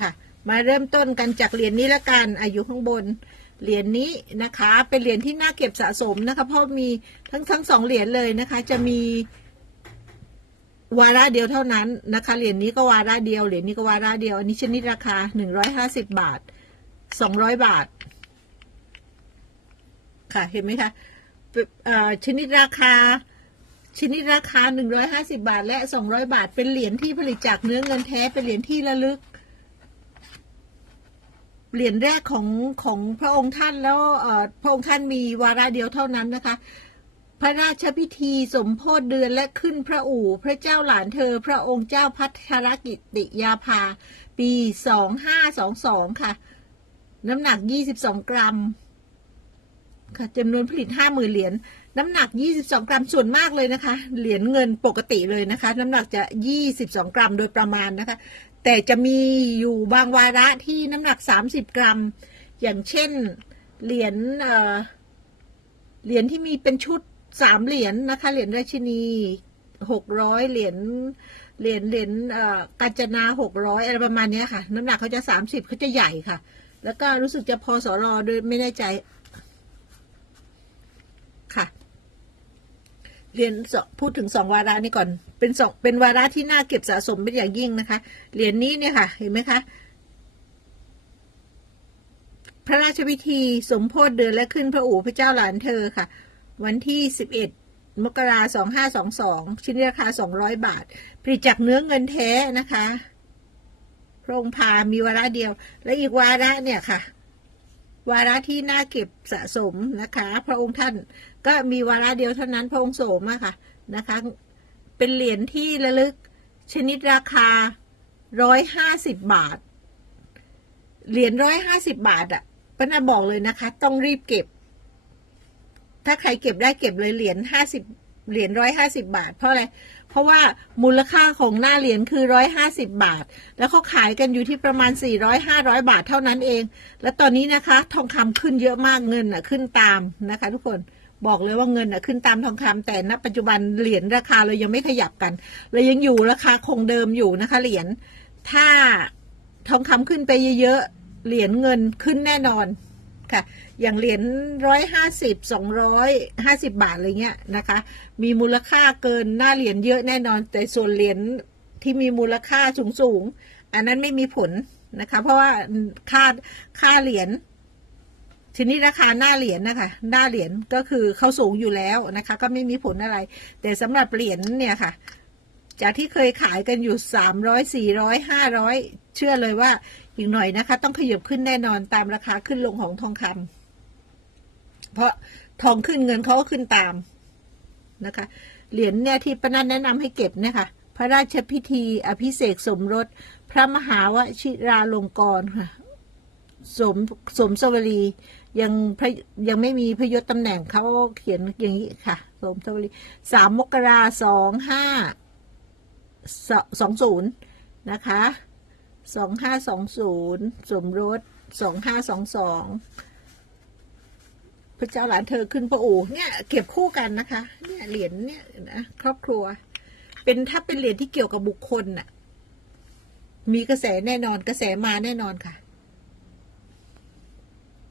ค่ะ มาเริ่มต้นกันจากเหรียญนี้ละกันอายุข้างบนเหรียญนี้นะคะ เป็นเหรียญที่น่าเก็บสะสมนะคะ เพราะมีทั้งทั้งสองเหรียญเลยนะคะ จะมี วาระเดียวเท่านั้นนะคะ เหรียญนี้ก็วาระเดียว เหรียญนี้ก็วาระเดียว อันนี้ชนิดราคาหนึ่งร้อยห้าสิบบาทสองร้อยบาท ค่ะ เห็นไหมคะชนิดราคาชนิดราคาหนึ่งร้อยห้าสิบาท และสองร้อยบาท เป็นเหรียญที่ผลิตจากเนื้อเงินแท้ เป็นเหรียญที่ระลึก เหรียญแรกของของพระองค์ท่านแล้วพระองค์ท่านมีวาระเดียวเท่านั้นนะคะ พระราชพิธีสมโพธิเดือนและขึ้นพระอู่ พระเจ้าหลานเธอ พระองค์เจ้าพัทรกิติยาภา ปีสองห้าสองสองค่ะ น้ำหนักยี่สิบสองกรัม ค่ะจำนวนผลิตห้าหมื่นเหรียญน้ำหนัก 22 กรัมส่วนมากเลยนะคะ เหรียญเงินปกติเลยนะคะ น้ำหนักจะ 22 กรัมโดยประมาณนะคะ แต่จะมีอยู่บางวาระที่น้ำหนัก 30 กรัม อย่างเช่นเหรียญเหรียญที่มีเป็นชุดสามเหรียญนะคะ เหรียญราชินีหกร้อยเหรียญเหรียญเหรียญกาญจนาหกร้อยอะไรประมาณเนี้ยค่ะ น้ำหนักเขาจะสามสิบเขาจะใหญ่ค่ะ แล้วก็รู้สึกจะพอสอรอด้วยไม่แน่ใจ ค่ะ เรียนพูดถึงสองวาระนี้ก่อน เป็นสองเป็นวาระที่น่าเก็บสะสมเป็นอย่างยิ่งนะคะ เหรียญนี้เนี่ยค่ะ เห็นไหมคะ พระราชพิธีสมโพธิเดือนและขึ้นพระอู่พระเจ้าหลานเธอค่ะ วันที่สิบเอ็ดมกราสองห้าสองสองชิ้นราคาสองร้อยบาท ผลิตจากเนื้อเงินแท้นะคะพรงพามีวาระเดียว และอีกวาระเนี่ยค่ะ วาระที่น่าเก็บสะสมนะคะ พระองค์ท่านก็มีวาระเดียวเท่านั้นพระองค์โสมอะค่ะนะคะ เป็นเหรียญที่ระลึกชนิดราคาร้อยห้าสิบบาท เหรียญร้อยห้าสิบบาทอะป้านาบอกเลยนะคะ ต้องรีบเก็บ ถ้าใครเก็บได้เก็บเลยเหรียญห้าสิบ เหรียญร้อยห้าสิบาท เพราะอะไร เพราะว่ามูลค่าของหน้าเหรียญคือร้อยห้าสิบาท แล้วเขาขายกันอยู่ที่ประมาณสี่ร้อยห้าร้อยบาทเท่านั้นเอง แล้วตอนนี้นะคะ ทองคำขึ้นเยอะมากเงินอะขึ้นตามนะคะ ทุกคนบอกเลยว่าเงินอะขึ้นตามทองคำแต่ณปัจจุบันเหรียญราคาเรายังไม่ขยับกันเรายังอยู่ราคาคงเดิมอยู่นะคะ เหรียญถ้าทองคำขึ้นไปเยอะๆเหรียญเงินขึ้นแน่นอน ค่ะ อย่างเหรียญร้อยห้าสิบสองร้อยห้าสิบาทอะไรเงี้ยนะคะ มีมูลค่าเกินหน้าเหรียญเยอะแน่นอน แต่ส่วนเหรียญที่มีมูลค่าสูงสูงอันนั้นไม่มีผลนะคะ เพราะว่าค่าค่าเหรียญทีนี้ราคาหน้าเหรียญนะคะ หน้าเหรียญก็คือเขาสูงอยู่แล้วนะคะ ก็ไม่มีผลอะไร แต่สำหรับเหรียญเนี่ยค่ะ จากที่เคยขายกันอยู่สามร้อยสี่ร้อยห้าร้อยเชื่อเลยว่าอีกหน่อยนะคะ ต้องขยับขึ้นแน่นอนตามราคาขึ้นลงของทองคำเพราะทองขึ้นเงินเขาก็ขึ้นตามนะคะ เหรียญเนี่ยที่ปนันแนะนำให้เก็บเนี่ยค่ะพระราชพิธีอภิเษกสมรส พระมหาวชิราลงกรณ์ค่ะสมสมสวรียังพระยังไม่มีพยศตำแหน่งเขาเขียนอย่างนี้ค่ะ สมสวรีสามมกราสองห้า สองศูนย์นะคะสองห้าสองศูนย์สมรสสองห้าสองสองพระเจ้าหลานเธอขึ้นพระอู่เนี่ยเก็บคู่กันนะคะ เนี่ยเหรียญเนี่ยนะครอบครัว เป็นถ้าเป็นเหรียญที่เกี่ยวกับบุคคลน่ะ มีกระแสแน่นอนกระแสมาแน่นอนค่ะ